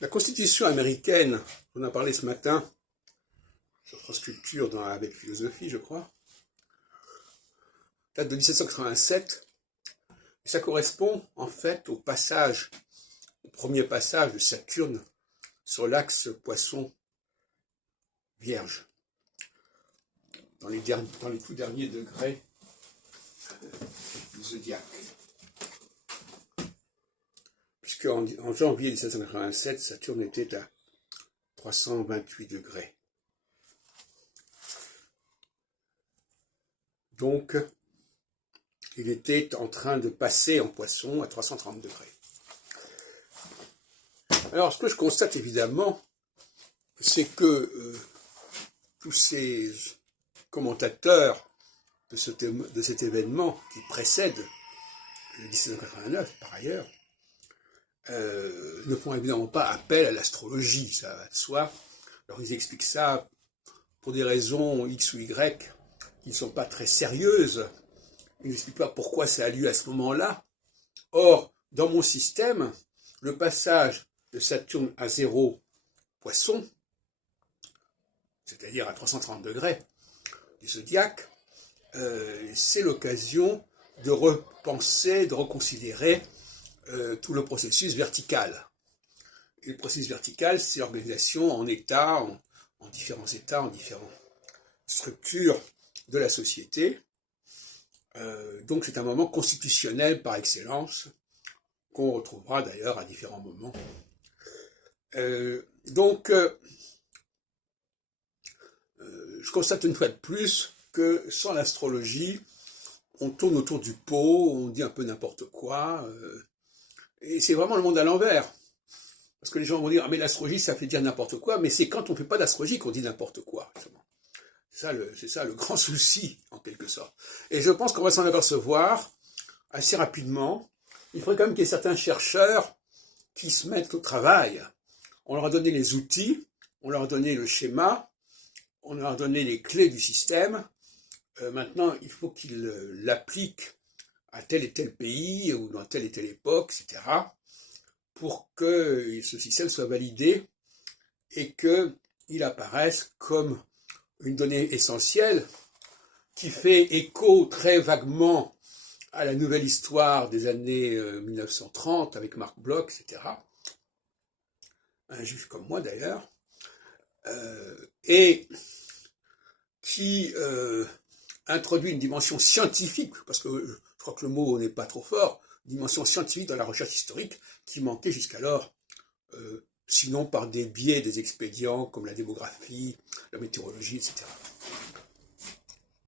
La Constitution américaine, on en a parlé ce matin, sur France Culture avec Philosophie, je crois, date de 1787, et ça correspond en fait au premier passage de Saturne sur l'axe Poisson-Vierge, dans les tout derniers degrés du zodiaque. Puisque en janvier 1787, Saturne était à 328 degrés. Donc, il était en train de passer en Poisson à 330 degrés. Alors, ce que je constate évidemment, c'est que tous ces commentateurs de cet événement qui précède le 1789, par ailleurs, ne font évidemment pas appel à l'astrologie, ça va de soi. Alors ils expliquent ça pour des raisons X ou Y qui ne sont pas très sérieuses. Ils n'expliquent pas pourquoi ça a lieu à ce moment-là. Or, dans mon système, le passage de Saturne à 0 Poisson, c'est-à-dire à 330 degrés du zodiaque, c'est l'occasion de repenser, de reconsidérer tout le processus vertical. Et le processus vertical, c'est l'organisation en états, en différents états, en différentes structures de la société. Donc c'est un moment constitutionnel par excellence, qu'on retrouvera d'ailleurs à différents moments. Je constate une fois de plus que sans l'astrologie, on tourne autour du pot, on dit un peu n'importe quoi, et c'est vraiment le monde à l'envers. Parce que les gens vont dire, ah mais l'astrologie ça fait dire n'importe quoi, mais c'est quand on ne fait pas d'astrologie qu'on dit n'importe quoi. C'est ça le grand souci, en quelque sorte. Et je pense qu'on va s'en apercevoir assez rapidement. Il faudrait quand même qu'il y ait certains chercheurs qui se mettent au travail. On leur a donné les outils, on leur a donné le schéma, on leur a donné les clés du système. Maintenant, il faut qu'ils l'appliquent à tel et tel pays ou dans telle et telle époque, etc., pour que ce système soit validé et qu'il apparaisse comme une donnée essentielle qui fait écho très vaguement à la nouvelle histoire des années 1930 avec Marc Bloch, etc., un juif comme moi d'ailleurs, et qui introduit une dimension scientifique, parce que je crois que le mot n'est pas trop fort, dimension scientifique dans la recherche historique qui manquait jusqu'alors, sinon par des biais des expédients comme la démographie, la météorologie, etc.